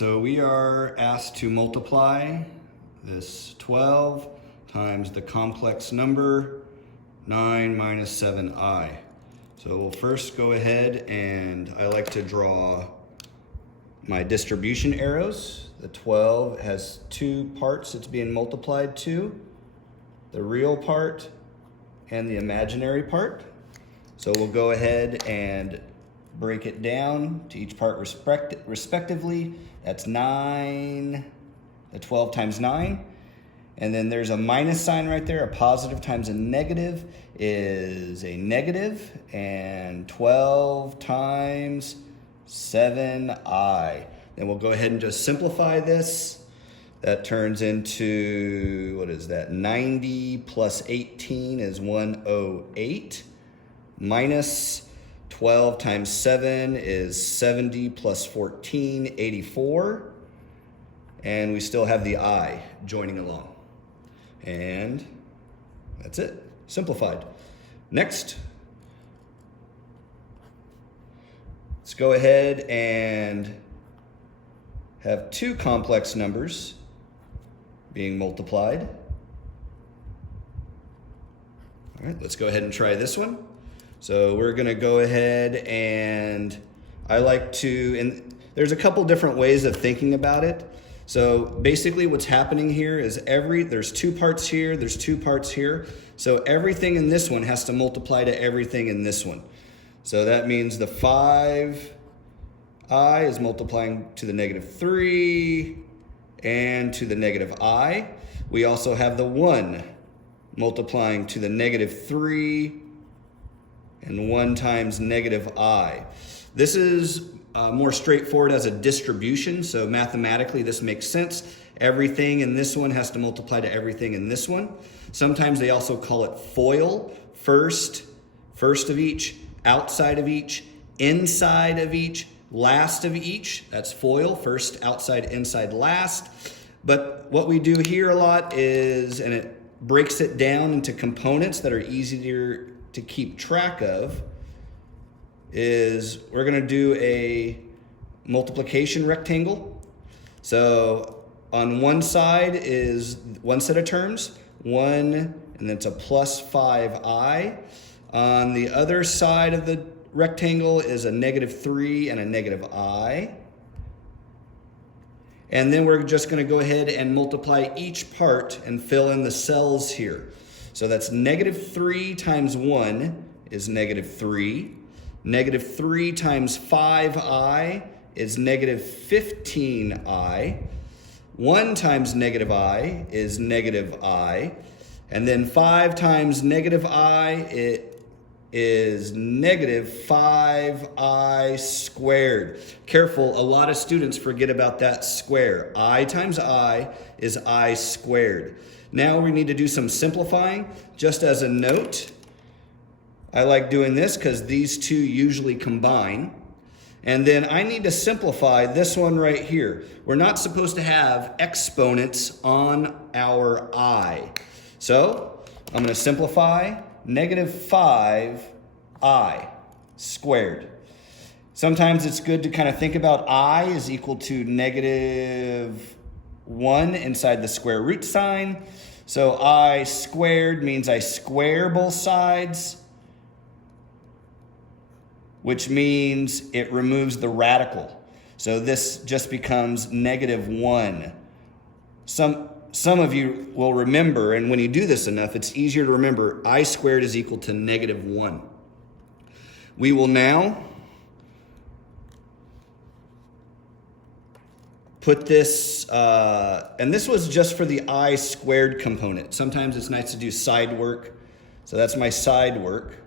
so we are asked to multiply this 12 times the complex number 9 minus 7i. So we'll first go ahead and I like to draw my distribution arrows. The 12 has two parts it's being multiplied to, the real part and the imaginary part. So we'll go ahead and break it down to each part respectively. That's 9, the 12 times 9. And then there's a minus sign right there. A positive times a negative is a negative. And 12 times 7i. Then we'll go ahead and just simplify this. That turns into, what is that? 90 plus 18 is 108. Minus 12 times 7 is 70 plus 14, 84. And we still have the I joining along. And that's it, simplified. Next, let's go ahead and have two complex numbers being multiplied. All right, let's go ahead and try this one. So we're gonna go ahead and I like to, and there's a couple different ways of thinking about it. So basically what's happening here is there's two parts here, there's two parts here. So everything in this one has to multiply to everything in this one. So that means the 5i is multiplying to the negative 3 and to the negative I. We also have the 1 multiplying to the negative 3 and 1 times negative I. This is more straightforward as a distribution, so mathematically this makes sense. Everything in this one has to multiply to everything in this one. Sometimes they also call it FOIL, first of each, outside of each, inside of each, last of each. That's FOIL, first, outside, inside, last. But what we do here a lot is, and it breaks it down into components that are easier to keep track of, is we're gonna do a multiplication rectangle. So on one side is one set of terms, 1, and then it's a plus 5i. On the other side of the rectangle is a negative 3 and a negative I. And then we're just gonna go ahead and multiply each part and fill in the cells here. So that's negative 3 times 1 is negative 3. Negative 3 times 5i is negative 15i. 1 times negative I is negative I. And then 5 times negative I, it is negative 5i squared. Careful, a lot of students forget about that square. I times I is I squared. Now we need to do some simplifying. Just as a note, I like doing this because these two usually combine. And then I need to simplify this one right here. We're not supposed to have exponents on our I. So I'm going to simplify negative 5i squared. Sometimes it's good to kind of think about I is equal to negative 1 inside the square root sign. So I squared means I square both sides, which means it removes the radical. So this just becomes negative 1. Some of you will remember, and when you do this enough, it's easier to remember, I squared is equal to negative 1. We will now put this, and this was just for the I squared component. Sometimes it's nice to do side work. So that's my side work.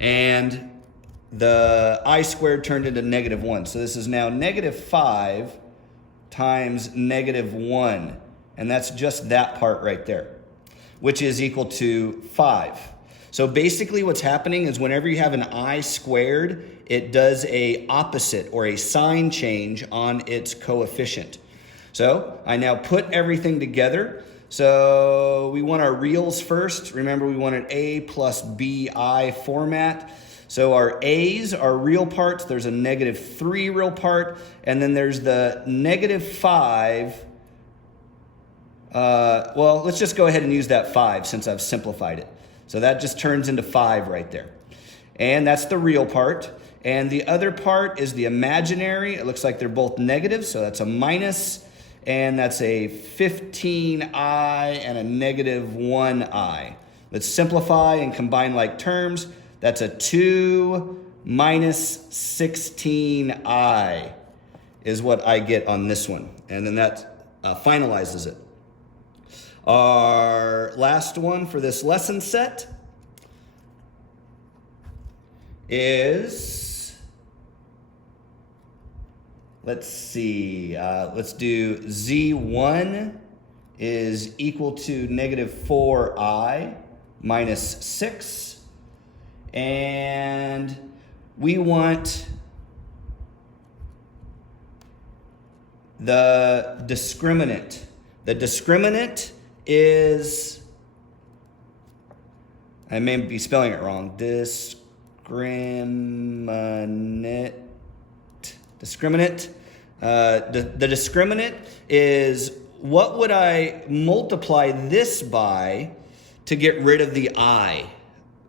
And the I squared turned into negative 1. So this is now negative 5 times negative 1. And that's just that part right there, which is equal to 5. So basically what's happening is whenever you have an I squared, it does a opposite or a sign change on its coefficient. So I now put everything together. So we want our reals first. Remember, we want an A plus BI format. So our a's are real parts. There's a -3 real part, and then there's the -5. Well, let's just go ahead and use that 5 since I've simplified it. So that just turns into 5 right there. And that's the real part. And the other part is the imaginary. It looks like they're both negative, so that's a minus. And that's a 15i and a -1i. Let's simplify and combine like terms. That's a 2 minus 16i is what I get on this one. And then that finalizes it. Our last one for this lesson set is, let's see, let's do z1 is equal to -4i minus 6. And we want the discriminant. The discriminant is, I may be spelling it wrong, discriminant. The discriminant is what would I multiply this by to get rid of the I,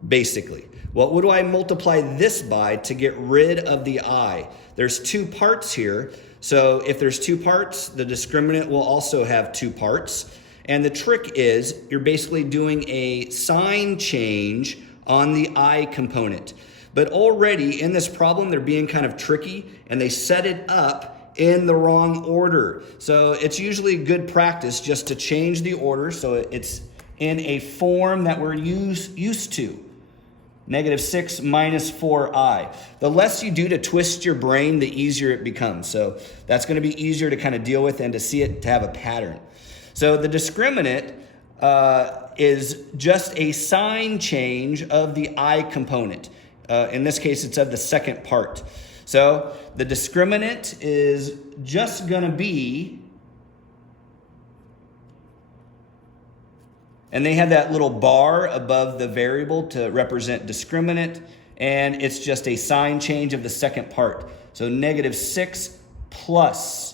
basically. What would I multiply this by to get rid of the I? There's 2 parts here. So if there's 2 parts, the discriminant will also have 2 parts. And the trick is you're basically doing a sign change on the I component. But already in this problem, they're being kind of tricky and they set it up in the wrong order. So it's usually good practice just to change the order so it's in a form that we're used to. -6 minus 4i. The less you do to twist your brain, the easier it becomes. So that's going to be easier to kind of deal with and to see it, to have a pattern. So the discriminant is just a sign change of the I component. In this case, it's of the second part. So the discriminant is just going to be, and they have that little bar above the variable to represent discriminant, and it's just a sign change of the second part. So -6 plus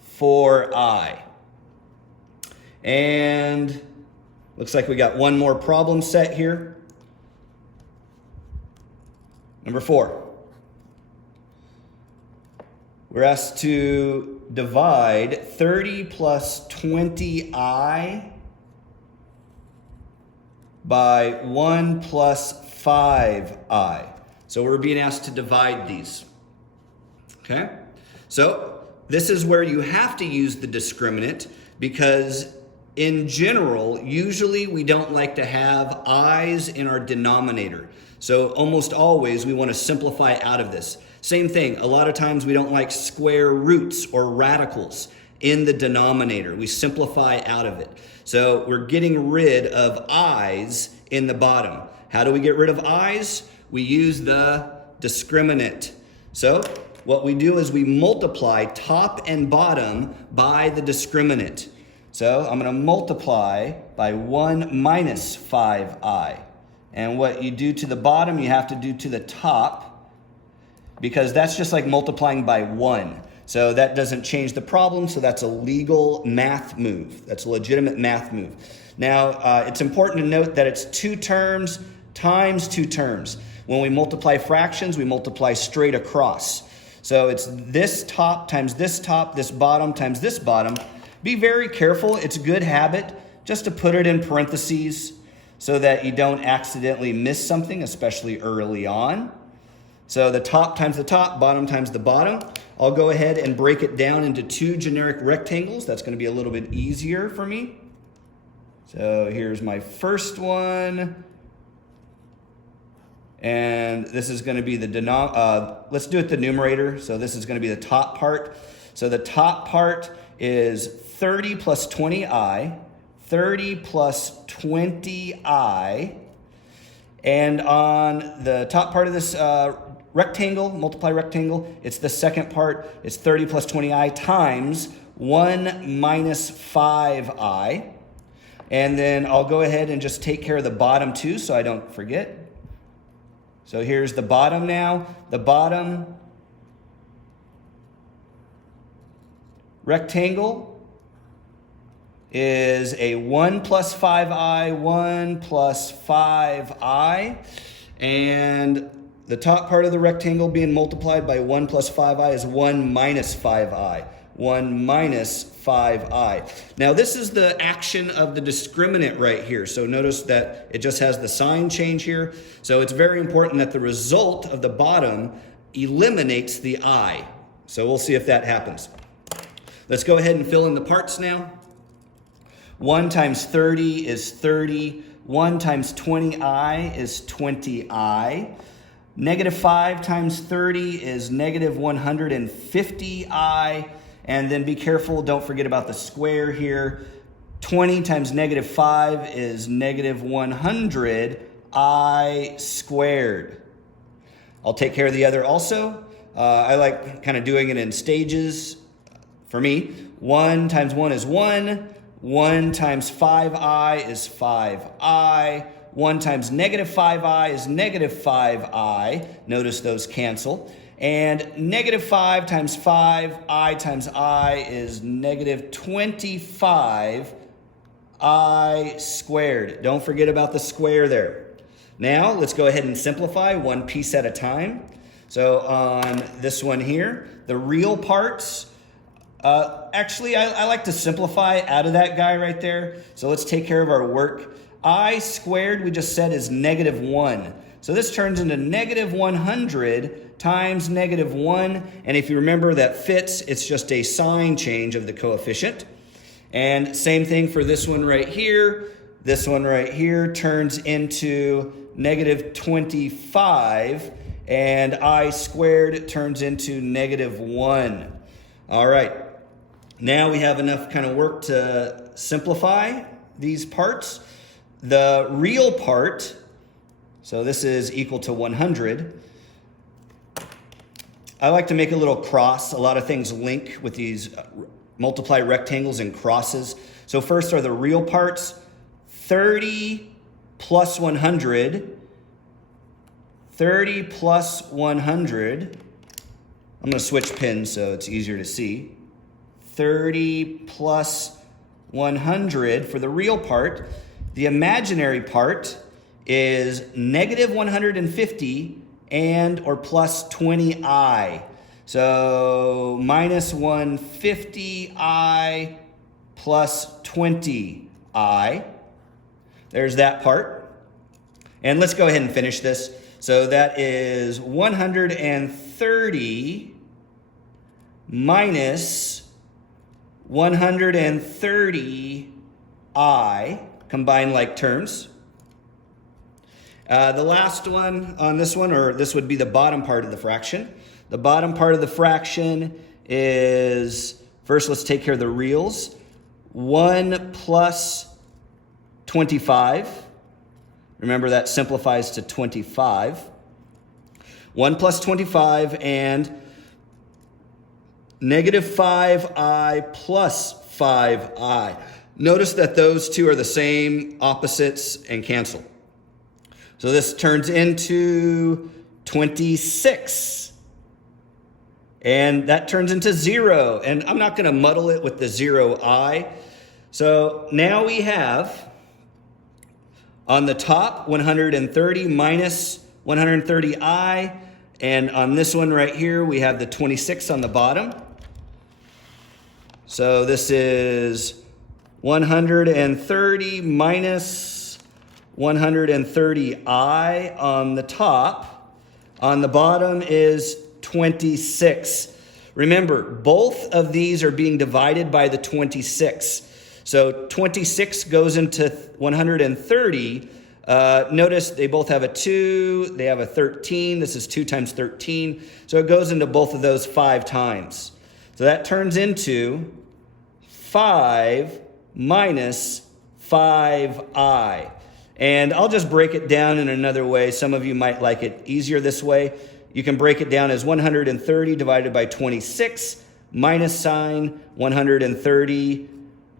4i. And looks like we got one more problem set here. Number 4. We're asked to divide 30 plus 20i by 1 plus 5i. So we're being asked to divide these. Okay? So this is where you have to use the discriminant because in general, usually we don't like to have i's in our denominator. So almost always we want to simplify out of this. Same thing, a lot of times we don't like square roots or radicals in the denominator. We simplify out of it. So we're getting rid of i's in the bottom. How do we get rid of i's? We use the discriminant. So what we do is we multiply top and bottom by the discriminant. So I'm going to multiply by 1 minus 5i. And what you do to the bottom, you have to do to the top, because that's just like multiplying by 1. So that doesn't change the problem, so that's a legal math move. That's a legitimate math move. Now, it's important to note that it's 2 terms times 2 terms. When we multiply fractions, we multiply straight across. So it's this top times this top, this bottom times this bottom. Be very careful. It's a good habit just to put it in parentheses so that you don't accidentally miss something, especially early on. So the top times the top, bottom times the bottom. I'll go ahead and break it down into 2 generic rectangles. That's going to be a little bit easier for me. So here's my first one. And this is going to be the let's do it the numerator. So this is going to be the top part. So the top part is 30 plus 20i, 30 plus 20i. And on the top part of this rectangle, multiply rectangle, it's the second part. It's 30 plus 20i times 1 minus 5i. And then I'll go ahead and just take care of the bottom 2 so I don't forget. So here's the bottom now. The bottom rectangle is a 1 plus 5i, 1 plus 5i. And the top part of the rectangle being multiplied by 1 plus 5i is 1 minus 5i. 1 minus 5i. Now this is the action of the discriminant right here. So notice that it just has the sign change here. So it's very important that the result of the bottom eliminates the I. So we'll see if that happens. Let's go ahead and fill in the parts now. 1 times 30 is 30. 1 times 20i is 20i. Negative 5 times 30 is negative 150i. And then be careful, don't forget about the square here. 20 times negative 5 is negative 100i squared. I'll take care of the other also. I like kind of doing it in stages. For me, 1 times 1 is 1. 1 times 5i is 5i. 1 times negative 5i is negative 5i. Notice those cancel. And negative 5 times 5i times I is negative 25i squared. Don't forget about the square there. Now, let's go ahead and simplify one piece at a time. So on this one here, the real parts, actually, I like to simplify out of that guy right there. So let's take care of our work. I squared, we just said, is negative 1. So this turns into negative 100 times negative 1. And if you remember that fits, it's just a sign change of the coefficient. And same thing for this one right here. This one right here turns into negative 25. And I squared turns into negative 1. All right. Now we have enough kind of work to simplify these parts. The real part, so this is equal to 100. I like to make a little cross. A lot of things link with these multiply rectangles and crosses. So first are the real parts. 30 plus 100. 30 plus 100. I'm going to switch pins so it's easier to see. 30 plus 100 for the real part. The imaginary part is negative 150 and or plus 20i. So minus 150i plus 20i. There's that part. And let's go ahead and finish this. So that is 130 minus 130i, combined like terms. The last one on this one, or this would be the bottom part of the fraction. The bottom part of the fraction is, first let's take care of the reals. 1 plus 25. Remember that simplifies to 25. 1 plus 25 and negative 5i plus 5i. Notice that those two are the same opposites and cancel. So this turns into 26. And that turns into 0. And I'm not going to muddle it with the 0i. So now we have on the top 130 minus 130i. And on this one right here, we have the 26 on the bottom. So this is 130 minus 130i on the top. On the bottom is 26. Remember, both of these are being divided by the 26. So 26 goes into 130. Notice they both have a 2. They have a 13. This is 2 times 13. So it goes into both of those 5 times. So that turns into 5 minus 5i. And I'll just break it down in another way. Some of you might like it easier this way. You can break it down as 130 divided by 26 minus sign 130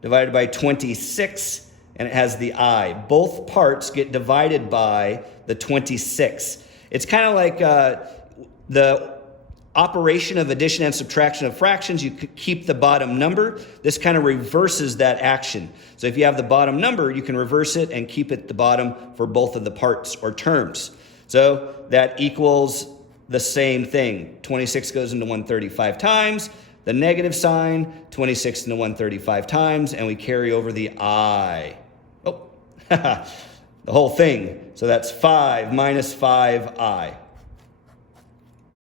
divided by 26, and it has the I. Both parts get divided by the 26. It's kind of like the operation of addition and subtraction of fractions. You keep the bottom number. This kind of reverses that action. So if you have the bottom number, you can reverse it and keep it the bottom for both of the parts or terms. So that equals the same thing. 26 goes into 135 times. The negative sign, 26 into 135 times, and we carry over the I. Oh, the whole thing. So that's 5 minus 5i.